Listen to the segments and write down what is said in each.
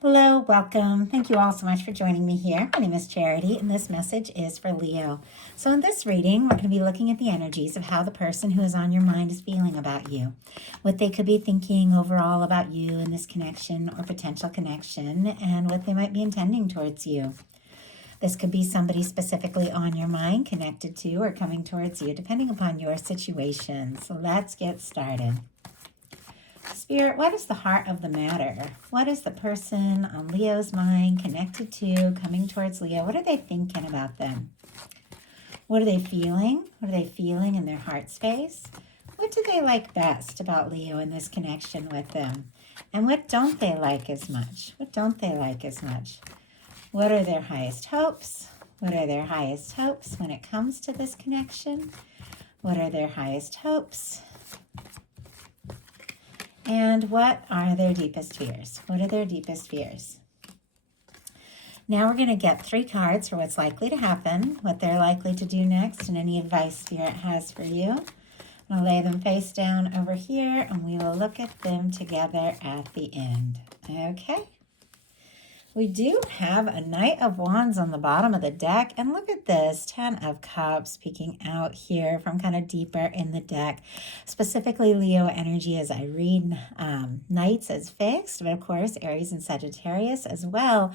Hello, welcome. Thank you all so much for joining me here. My name is Charity, and this message is for Leo. So, in this reading, we're going to be looking at the energies of how the person who is on your mind is feeling about you, what they could be thinking overall about you in this connection or potential connection, and what they might be intending towards you. This could be somebody specifically on your mind, connected to, or coming towards you, depending upon your situation. So, let's get started. Spirit, what is the heart of the matter? What is the person on Leo's mind connected to, coming towards Leo? What are they thinking about them? What are they feeling? What are they feeling in their heart space? What do they like best about Leo in this connection with them? And what don't they like as much? What don't they like as much? What are their highest hopes? What are their highest hopes when it comes to this connection? What are their highest hopes? And what are their deepest fears? What are their deepest fears? Now we're going to get 3 cards for what's likely to happen, what they're likely to do next, and any advice Spirit has for you. I'll lay them face down over here, and we will look at them together at the end. Okay. We do have a Knight of Wands on the bottom of the deck, and look at this, 10 of Cups peeking out here from kind of deeper in the deck. Specifically, Leo energy as I read Knights as fixed, but of course, Aries and Sagittarius as well.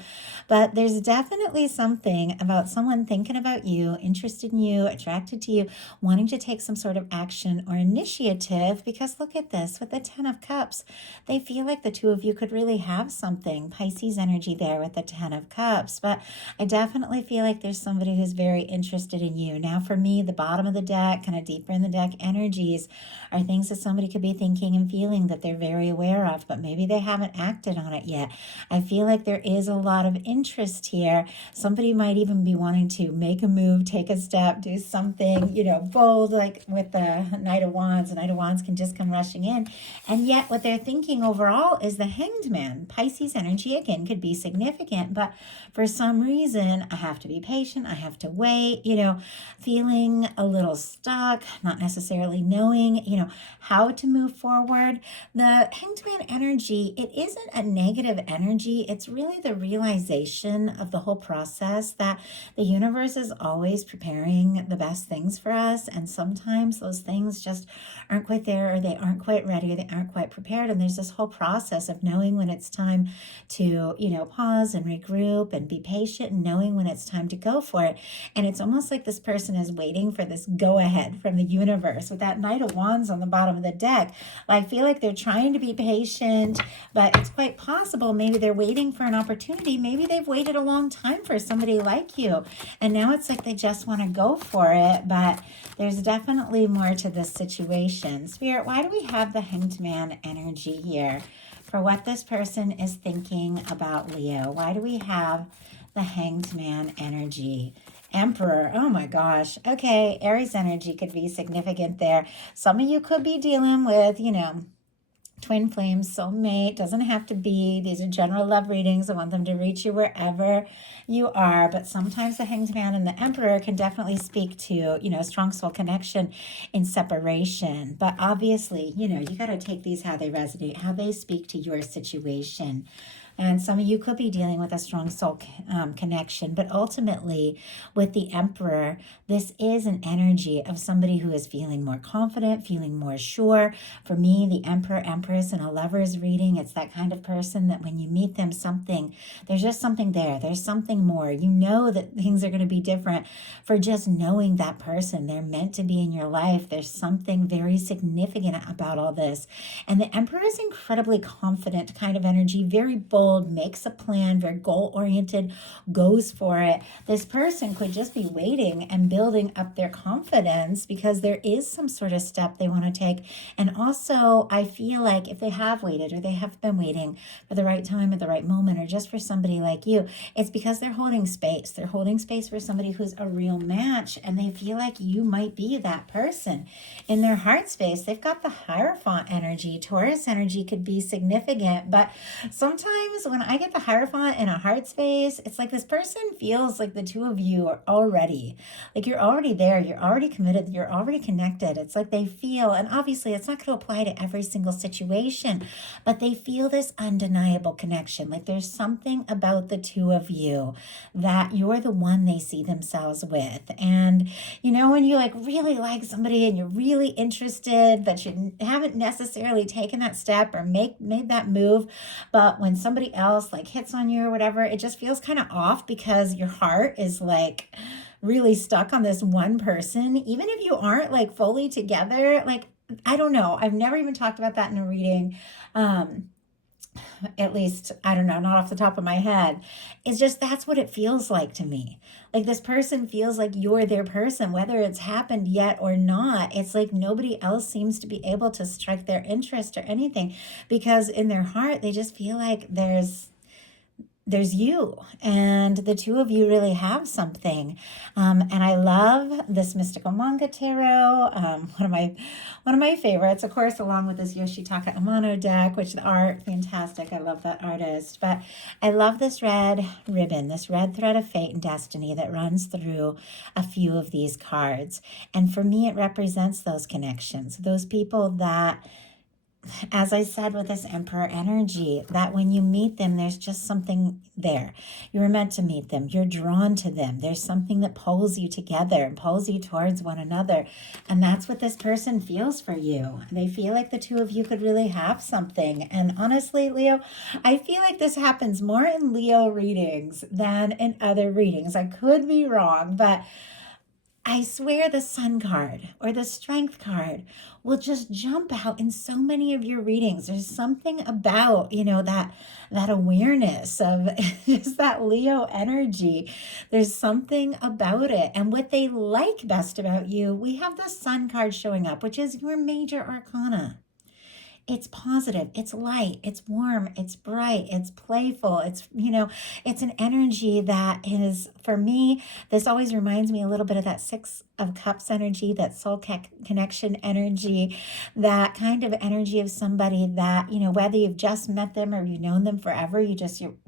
But there's definitely something about someone thinking about you, interested in you, attracted to you, wanting to take some sort of action or initiative, because look at this, with the 10 of Cups, they feel like the two of you could really have something. Pisces energy there with the 10 of Cups, but I definitely feel like there's somebody who's very interested in you. Now for me, the bottom of the deck, kind of deeper in the deck energies are things that somebody could be thinking and feeling that they're very aware of, but maybe they haven't acted on it yet. I feel like there is a lot of interest here. Somebody might even be wanting to make a move, take a step, do something, bold, like with the Knight of Wands. The Knight of Wands can just come rushing in. And yet what they're thinking overall is the Hanged Man. Pisces energy, again, could be significant, but for some reason, I have to be patient. I have to wait, feeling a little stuck, not necessarily knowing, how to move forward. The Hanged Man energy, it isn't a negative energy. It's really the realization of the whole process that the universe is always preparing the best things for us. And sometimes those things just aren't quite there, or they aren't quite ready, or they aren't quite prepared. And there's this whole process of knowing when it's time to, pause and regroup and be patient, and knowing when it's time to go for it. And it's almost like this person is waiting for this go ahead from the universe. With that Knight of Wands on the bottom of the deck, I feel like they're trying to be patient, but it's quite possible maybe they're waiting for an opportunity. Maybe they've waited a long time for somebody like you, and now it's like they just want to go for it. But there's definitely more to this situation. Spirit, why do we have the Hanged Man energy here for what this person is thinking about Leo? Why do we have the Hanged Man energy? Emperor, oh my gosh. Okay, Aries energy could be significant there. Some of you could be dealing with, twin flames, soulmate. Doesn't have to be. These are general love readings. I want them to reach you wherever you are. But sometimes the Hanged Man and the Emperor can definitely speak to, a strong soul connection in separation. But obviously, you got to take these how they resonate, how they speak to your situation. And some of you could be dealing with a strong soul connection. But ultimately, with the Emperor, this is an energy of somebody who is feeling more confident, feeling more sure. For me, the Emperor, Empress in a lover's reading, it's that kind of person that when you meet them, there's just something there. There's something more. You know that things are going to be different for just knowing that person. They're meant to be in your life. There's something very significant about all this. And the Emperor is incredibly confident kind of energy, very bold, makes a plan, very goal-oriented, goes for it. This person could just be waiting and building up their confidence because there is some sort of step they want to take. And also, I feel like if they have waited, or they have been waiting for the right time at the right moment, or just for somebody like you, it's because they're holding space. They're holding space for somebody who's a real match, and they feel like you might be that person. In their heart space, they've got the Hierophant energy. Taurus energy could be significant, but sometimes when I get the Hierophant in a heart space, it's like this person feels like the two of you are already, like you're already there, you're already committed, you're already connected. It's like they feel, and obviously it's not going to apply to every single situation, but they feel this undeniable connection. Like there's something about the two of you that you're the one they see themselves with. And when you like really like somebody and you're really interested, but you haven't necessarily taken that step or made that move, but when somebody else like hits on you or whatever, it just feels kind of off because your heart is like really stuck on this one person, even if you aren't like fully together. Like, I don't know. I've never even talked about that in a reading. At least, I don't know, not off the top of my head. It's just that's what it feels like to me. Like this person feels like you're their person, whether it's happened yet or not. It's like nobody else seems to be able to strike their interest or anything, because in their heart, they just feel like there's you, and the two of you really have something. And I love this mystical manga tarot, one of my favorites, of course, along with this Yoshitaka Amano deck, which the art, fantastic. I love that artist. But I love this red ribbon, this red thread of fate and destiny that runs through a few of these cards. And for me, it represents those connections, those people that, as I said with this Emperor energy, that when you meet them, there's just something there. You were meant to meet them. You're drawn to them. There's something that pulls you together and pulls you towards one another. And that's what this person feels for you. They feel like the two of you could really have something. And honestly, Leo, I feel like this happens more in Leo readings than in other readings. I could be wrong, but I swear the Sun card or the Strength card will just jump out in so many of your readings. There's something about, that awareness of just that Leo energy. There's something about it. And what they like best about you, we have the Sun card showing up, which is your major arcana. It's positive, it's light, it's warm, it's bright, it's playful. It's an energy that is, for me, this always reminds me a little bit of that Six of Cups energy, that soul connection energy, that kind of energy of somebody that, whether you've just met them or you've known them forever, you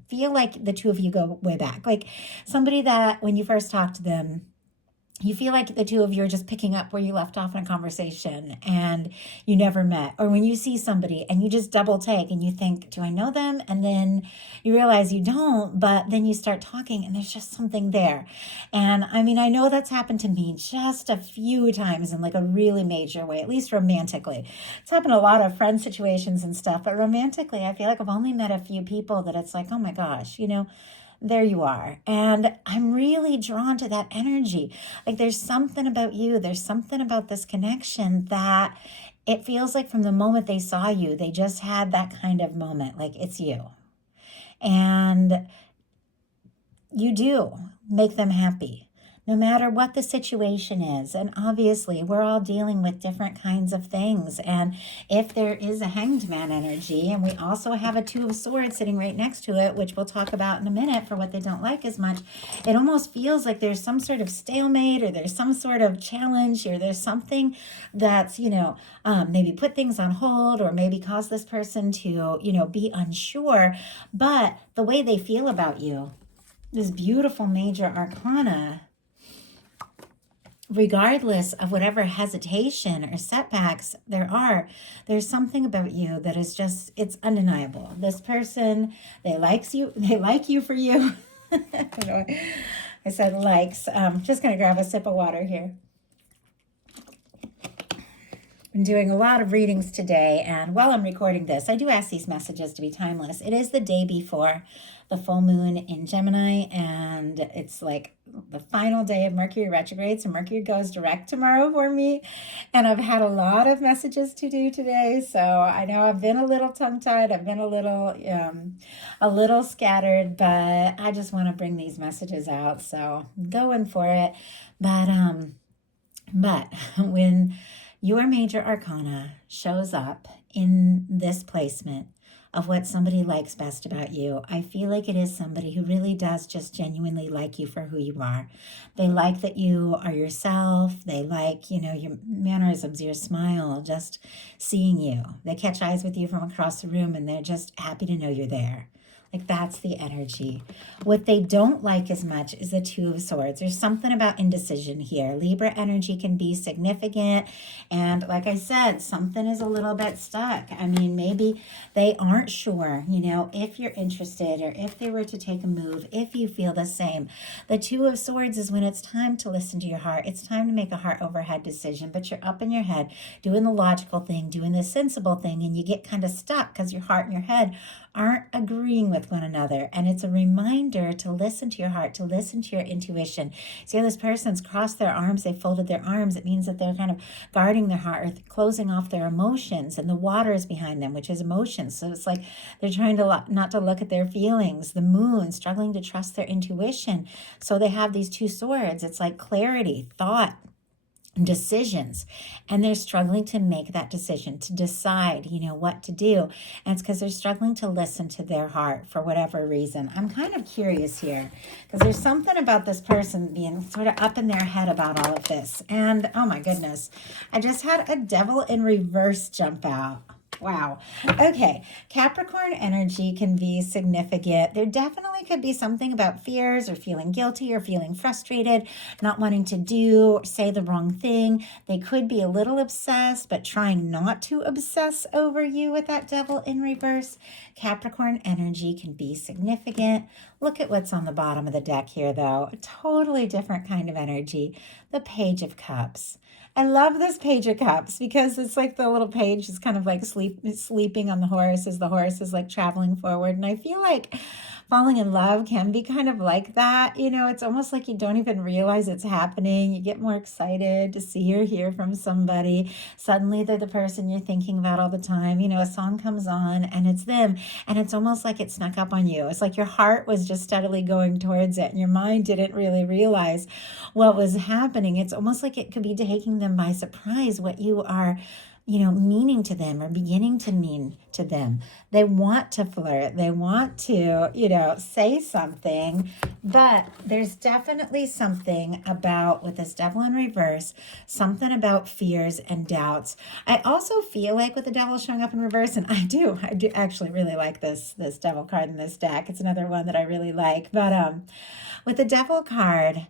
feel like the two of you go way back. Like somebody that when you first talked to them, you feel like the two of you are just picking up where you left off in a conversation and you never met. Or when you see somebody and you just double take and you think, do I know them? And then you realize you don't, but then you start talking and there's just something there. And I know that's happened to me just a few times in like a really major way, at least romantically. It's happened a lot of friend situations and stuff, but romantically, I feel like I've only met a few people that it's like, oh my gosh, there you are. And I'm really drawn to that energy. Like there's something about you, there's something about this connection that it feels like from the moment they saw you, they just had that kind of moment, like it's you. And you do make them happy, no matter what the situation is. And obviously, we're all dealing with different kinds of things. And if there is a Hanged Man energy, and we also have a Two of Swords sitting right next to it, which we'll talk about in a minute for what they don't like as much, it almost feels like there's some sort of stalemate, or there's some sort of challenge, or there's something that's, maybe put things on hold, or maybe cause this person to, be unsure. But the way they feel about you, this beautiful major arcana, regardless of whatever hesitation or setbacks there's something about you that is just, it's undeniable. This person, they like you for you. I said likes. Just going to grab a sip of water here. I'm doing a lot of readings today, and while I'm recording this, I do ask these messages to be timeless. It is the day before the full moon in Gemini, and it's like the final day of Mercury retrograde, so Mercury goes direct tomorrow for me, and I've had a lot of messages to do today, so I know I've been a little tongue-tied, I've been a little scattered, but I just want to bring these messages out, so I'm going for it. But when your major arcana shows up in this placement of what somebody likes best about you, I feel like it is somebody who really does just genuinely like you for who you are. They like that you are yourself. They like, your mannerisms, your smile, just seeing you. They catch eyes with you from across the room and they're just happy to know you're there. Like that's the energy. What they don't like as much is the Two of Swords. There's something about indecision here. Libra energy can be significant. And like I said, something is a little bit stuck. I mean, maybe they aren't sure, you know, if you're interested or if they were to take a move, if you feel the same. The Two of Swords is when it's time to listen to your heart. It's time to make a heart over head decision, but you're up in your head doing the logical thing, doing the sensible thing, and you get kind of stuck because your heart and your head aren't agreeing with one another. And it's a reminder to listen to your heart, to listen to your intuition. See how this person's crossed their arms, they folded their arms. It means that they're kind of guarding their heart or closing off their emotions, and the water is behind them, which is emotions. So it's like they're trying to not to look at their feelings. The moon, struggling to trust their intuition. So they have these two swords. It's like clarity, thought, decisions, and they're struggling to make that decision, to decide, you know, what to do. And it's because they're struggling to listen to their heart for whatever reason. I'm kind of curious here because there's something about this person being sort of up in their head about all of this. And oh my goodness, I just had a devil in reverse jump out. Wow. Okay. Capricorn energy can be significant. There definitely could be something about fears or feeling guilty or feeling frustrated, not wanting to do, say the wrong thing. They could be a little obsessed, but trying not to obsess over you with that devil in reverse. Capricorn energy can be significant. Look at what's on the bottom of the deck here, though. A totally different kind of energy. The Page of Cups. I love this Page of Cups because it's like the little page is kind of like sleeping on the horse as the horse is like traveling forward. And I feel like falling in love can be kind of like that. You know, it's almost like you don't even realize it's happening. You get more excited to see or hear from somebody. Suddenly they're the person you're thinking about all the time. You know, a song comes on and it's them. And it's almost like it snuck up on you. It's like your heart was just steadily going towards it and your mind didn't really realize what was happening. It's almost like it could be taking them by surprise what you are, you know, meaning to them or beginning to mean to them. They want to flirt. They want to, you know, say something, but there's definitely something about, with this devil in reverse, something about fears and doubts. I also feel like with the devil showing up in reverse, and I do actually really like this devil card in this deck. It's another one that I really like, but with the devil card,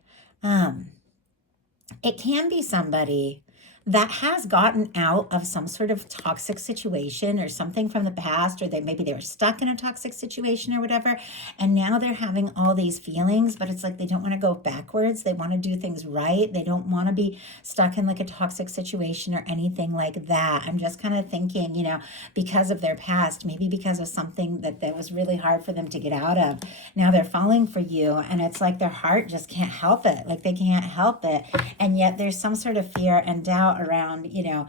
it can be somebody that has gotten out of some sort of toxic situation or something from the past, or maybe they were stuck in a toxic situation or whatever, and now they're having all these feelings, but it's like they don't want to go backwards. They want to do things right. They don't want to be stuck in like a toxic situation or anything like that. I'm just kind of thinking, you know, because of their past, maybe because of something that was really hard for them to get out of. Now they're falling for you, and it's like their heart just can't help it. Like they can't help it. And yet there's some sort of fear and doubt around, you know,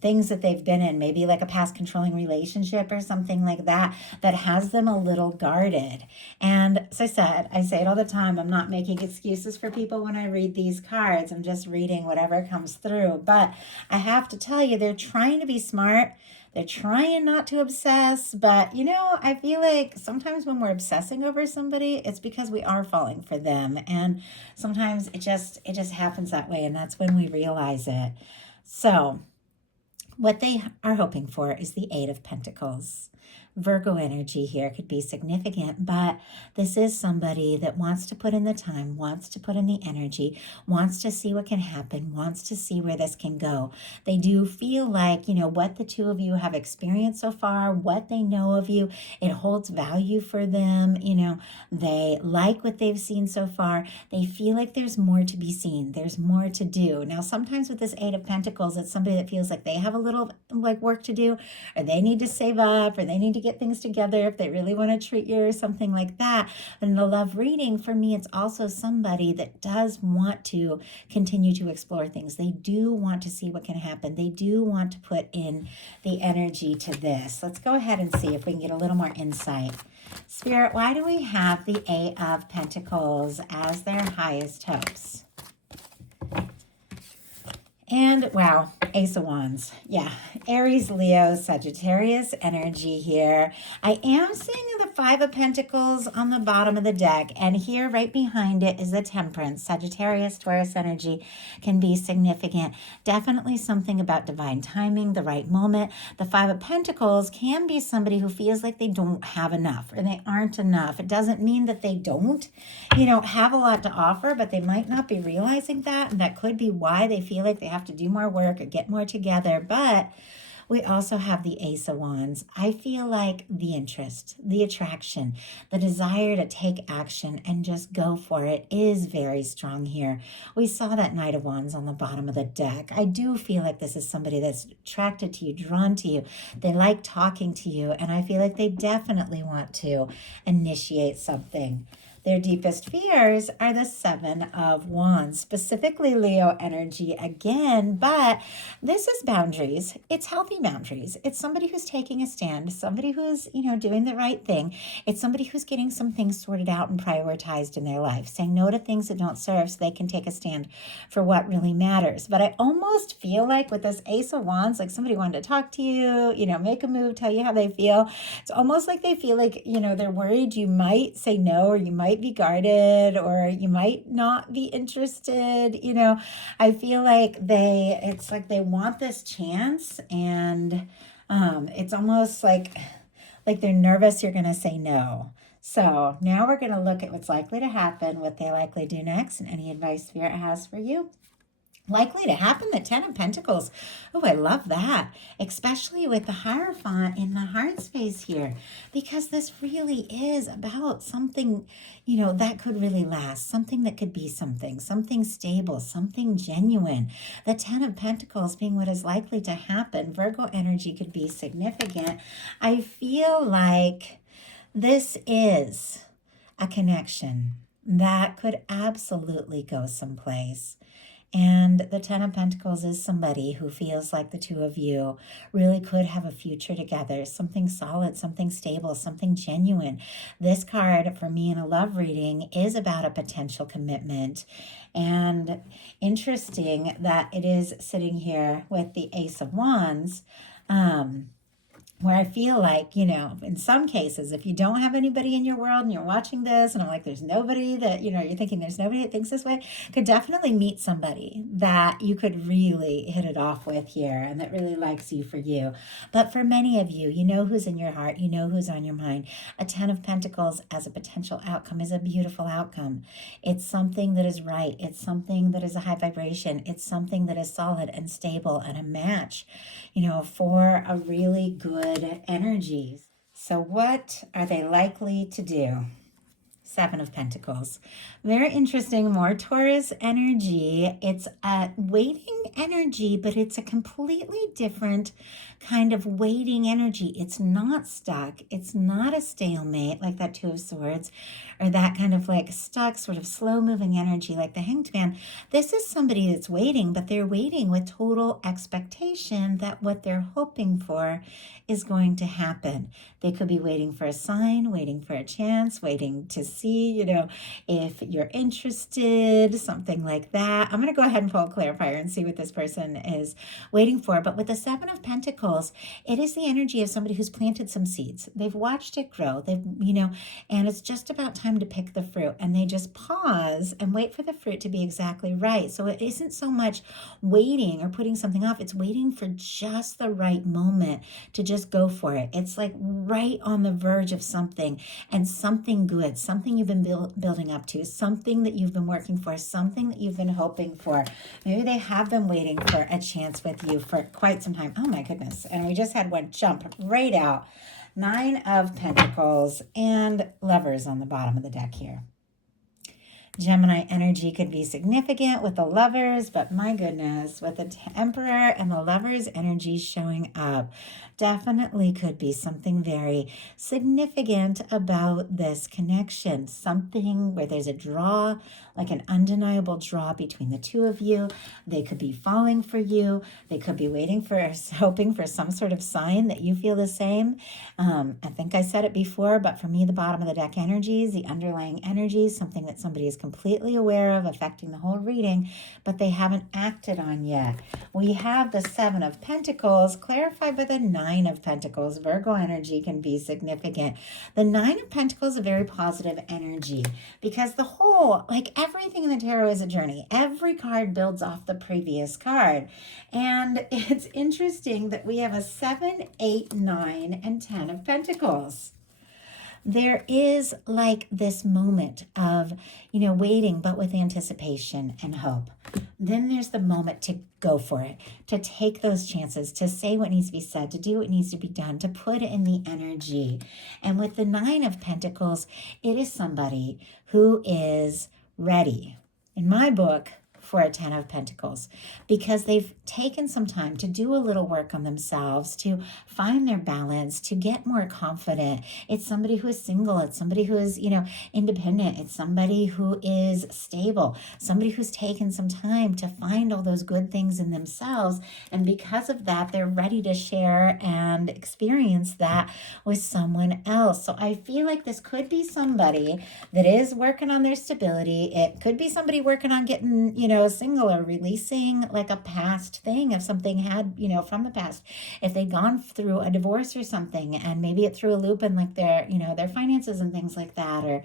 things that they've been in, maybe like a past controlling relationship or something like that, that has them a little guarded. And as I said, I say it all the time, I'm not making excuses for people when I read these cards. I'm just reading whatever comes through. But I have to tell you, they're trying to be smart. They're trying not to obsess, but you know, I feel like sometimes when we're obsessing over somebody, it's because we are falling for them. And sometimes it just happens that way, and that's when we realize it. So what they are hoping for is the Eight of Pentacles. Virgo energy here could be significant, but this is somebody that wants to put in the time, wants to put in the energy, wants to see what can happen, wants to see where this can go. They do feel like, you know, what the two of you have experienced so far, what they know of you, it holds value for them. You know, they like what they've seen so far. They feel like there's more to be seen. There's more to do. Now, sometimes with this Eight of Pentacles, it's somebody that feels like they have a little like work to do, or they need to save up, or they need to get things together if they really want to treat you or something like that. And the love reading, for me, it's also somebody that does want to continue to explore things. They do want to see what can happen. They do want to put in the energy to this. Let's go ahead and see if we can get a little more insight. Spirit, why do we have the Eight of Pentacles as their highest hopes? And wow, Ace of Wands. Yeah, Aries, Leo, Sagittarius energy here. I am seeing the Five of Pentacles on the bottom of the deck. And here right behind it is the Temperance. Sagittarius, Taurus energy can be significant. Definitely something about divine timing, the right moment. The Five of Pentacles can be somebody who feels like they don't have enough or they aren't enough. It doesn't mean that they don't, have a lot to offer, but they might not be realizing that. And that could be why they feel like they have to do more work or get more together. But we also have the Ace of Wands. I feel like the interest, the attraction, the desire to take action and just go for it is very strong here. We saw that Knight of Wands on the bottom of the deck. I do feel like this is somebody that's attracted to you, drawn to you. They like talking to you, and I feel like they definitely want to initiate something. Their deepest fears are the Seven of Wands, specifically Leo energy again, but this is boundaries. It's healthy boundaries. It's somebody who's taking a stand, somebody who's, doing the right thing. It's somebody who's getting some things sorted out and prioritized in their life, saying no to things that don't serve so they can take a stand for what really matters. But I almost feel like with this Ace of Wands, like somebody wanted to talk to you, make a move, tell you how they feel. It's almost like they feel like, they're worried you might say no, or you might be guarded, or you might not be interested. I feel like it's like they want this chance, and it's almost like they're nervous you're going to say no. So now we're going to look at what's likely to happen, what they likely do next, and any advice Spirit has for you. Likely to happen, the Ten of Pentacles. Oh, I love that, especially with the Hierophant in the heart space here, because this really is about something, that could really last, something that could be something stable, something genuine. The Ten of Pentacles being what is likely to happen. Virgo energy could be significant. I feel like this is a connection that could absolutely go someplace. And the Ten of Pentacles is somebody who feels like the two of you really could have a future together, something solid, something stable, something genuine. This card for me in a love reading is about a potential commitment. And interesting that it is sitting here with the Ace of Wands. Where I feel like, in some cases, if you don't have anybody in your world and you're watching this and I'm like, there's nobody that, you're thinking there's nobody that thinks this way, could definitely meet somebody that you could really hit it off with here and that really likes you for you. But for many of you, who's in your heart, who's on your mind. A Ten of Pentacles as a potential outcome is a beautiful outcome. It's something that is right. It's something that is a high vibration. It's something that is solid and stable and a match, for a really good energies. So what are they likely to do? Seven of Pentacles. Very interesting, more Taurus energy. It's a waiting energy, but it's a completely different kind of waiting energy. It's not stuck. It's not a stalemate like that Two of Swords, or that kind of like stuck, sort of slow moving energy like the Hanged Man. This is somebody that's waiting, but they're waiting with total expectation that what they're hoping for is going to happen. They could be waiting for a sign, waiting for a chance, waiting to see, if you're interested, something like that. I'm going to go ahead and pull a clarifier and see what this person is waiting for. But with the Seven of Pentacles, it is the energy of somebody who's planted some seeds. They've watched it grow. And it's just about time to pick the fruit. And they just pause and wait for the fruit to be exactly right. So it isn't so much waiting or putting something off. It's waiting for just the right moment to just go for it. It's like right on the verge of something, and something good, something you've been building up to, something that you've been working for, something that you've been hoping for. Maybe they have been waiting for a chance with you for quite some time. Oh my goodness. And we just had one jump right out. Nine of Pentacles and Lovers on the bottom of the deck here. Gemini energy could be significant with the Lovers, but my goodness, with the Emperor and the Lovers energy showing up, definitely could be something very significant about this connection. Something where there's a draw, like an undeniable draw between the two of you. They could be falling for you. They could be hoping for some sort of sign that you feel the same. I think I said it before, but for me, the bottom of the deck energies, the underlying energies, something that somebody is completely aware of, affecting the whole reading, but they haven't acted on yet. We have the Seven of Pentacles clarified by the Nine of Pentacles. Virgo energy can be significant. The Nine of Pentacles is a very positive energy because the whole, like everything in the tarot is a journey. Every card builds off the previous card. And it's interesting that we have a 7, 8, 9, and 10 of Pentacles. There is like this moment of, waiting, but with anticipation and hope. Then there's the moment to go for it, to take those chances, to say what needs to be said, to do what needs to be done, to put in the energy. And with the Nine of Pentacles, it is somebody who is ready, in my book, for a 10 of Pentacles, because they've taken some time to do a little work on themselves, to find their balance, to get more confident. It's somebody who is single. It's somebody who is, independent. It's somebody who is stable, somebody who's taken some time to find all those good things in themselves. And because of that, they're ready to share and experience that with someone else. So I feel like this could be somebody that is working on their stability. It could be somebody working on getting, single, or releasing like a past thing if something had, from the past. If they'd gone through a divorce or something, and maybe it threw a loop in like their finances and things like that, or,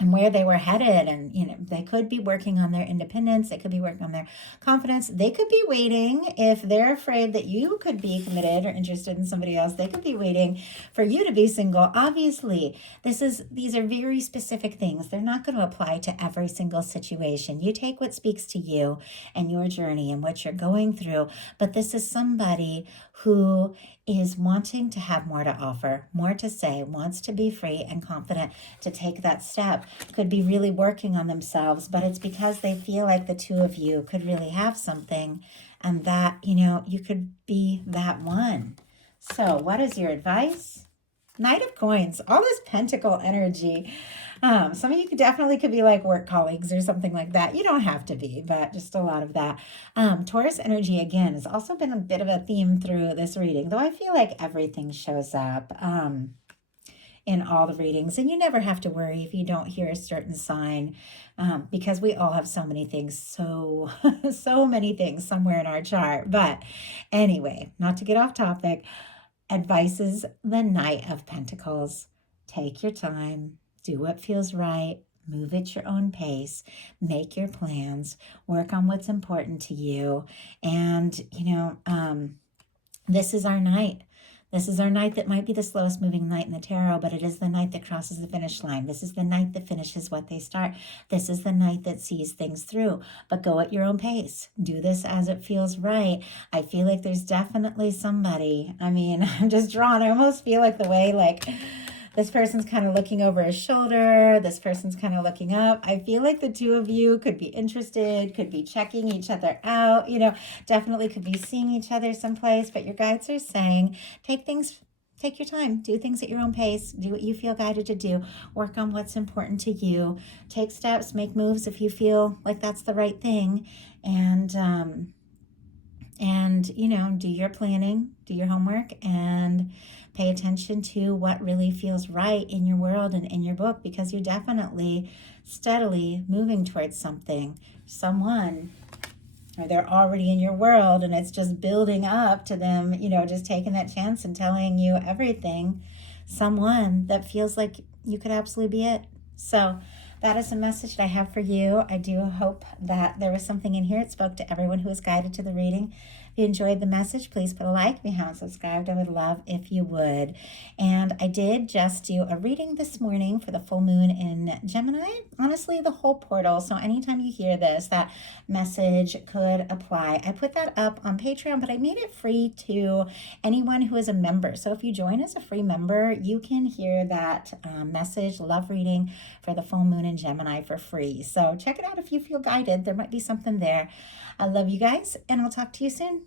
and where they were headed. And, they could be working on their independence. They could be working on their confidence. They could be waiting, if they're afraid that you could be committed or interested in somebody else, they could be waiting for you to be single. Obviously, these are very specific things. They're not going to apply to every single situation. You take what speaks to you and your journey and what you're going through. But this is somebody who is wanting to have more to offer, more to say, wants to be free and confident to take that step, could be really working on themselves, but it's because they feel like the two of you could really have something, and that, you could be that one. So what is your advice? Knight of Coins, all this pentacle energy. Some of you could be like work colleagues or something like that. You don't have to be, but just a lot of that. Taurus energy, again, has also been a bit of a theme through this reading, though I feel like everything shows up in all the readings. And you never have to worry if you don't hear a certain sign, because we all have so many things, so many things somewhere in our chart. But anyway, not to get off topic, advice is the Knight of Pentacles. Take your time. Do what feels right. Move at your own pace. Make your plans. Work on what's important to you. And, this is our night. This is our night that might be the slowest moving night in the tarot, but it is the night that crosses the finish line. This is the night that finishes what they start. This is the night that sees things through. But go at your own pace. Do this as it feels right. I feel like there's definitely somebody. I'm just drawn. I almost feel like the way, like, this person's kind of looking over his shoulder. This person's kind of looking up. I feel like the two of you could be interested, could be checking each other out, definitely could be seeing each other someplace. But your guides are saying, take your time, do things at your own pace, do what you feel guided to do, work on what's important to you, take steps, make moves if you feel like that's the right thing. And do your planning, do your homework, and pay attention to what really feels right in your world and in your book, because you're definitely steadily moving towards someone, or they're already in your world, and it's just building up to them, just taking that chance and telling you everything. Someone that feels like you could absolutely be it. So that is a message that I have for you. I do hope that there was something in here that spoke to everyone who was guided to the reading. If you enjoyed the message, please put a like. If you haven't subscribed, I would love if you would. And I did just do a reading this morning for the full moon in Gemini. Honestly, the whole portal. So anytime you hear this, that message could apply. I put that up on Patreon, but I made it free to anyone who is a member. So if you join as a free member, you can hear that message, love reading for the full moon in Gemini for free. So check it out if you feel guided. There might be something there. I love you guys, and I'll talk to you soon.